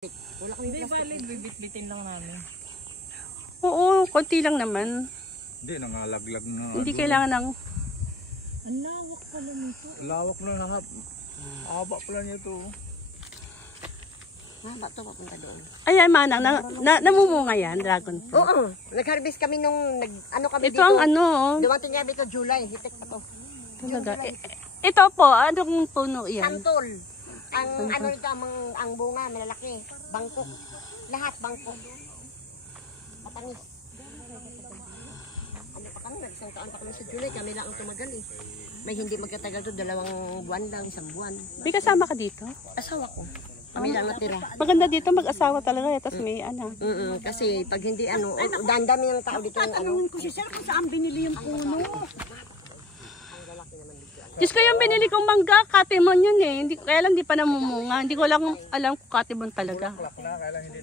Wala kami Hindi, plastic. balik, bibit-bitin lang namin. Oo, konti lang naman. Hindi, nangalaglag na. Hindi kailangan ng... Ang lawak pala nito. Lawak na lahat. Haba pala nito. Haba to papunta doon. Ayan, manang, namumunga yan, dragon fruit. Oo, nag-harvest kami nung ano kami Ito dito. ang ano, Dumating niya dito July, hitik pa to. talaga. Ito po, anong puno yan? Santol. Ang ano ito, ang bunga, malalaki. Bangkok. Lahat bangkok. Matamis. Ano pa kami, nag-isang taon pa kami sa July. Kami lang ang tumagal eh. May hindi magkatagal to, 2 buwan lang, 1 buwan. May kasama ka dito? Asawa ko. Kami lang natira. Maganda dito, mag-asawa talaga. Tapos may ano. Kasi pag hindi ano, dandami ng tao dito yung ano. Tanungin ko si sir kung saan binili yung puno. Diyos ko yung binili kong mangga, katimon yun eh. Hindi, kaya lang di pa namumunga. Hindi ko lang alam kung katimon talaga. Kailan hindi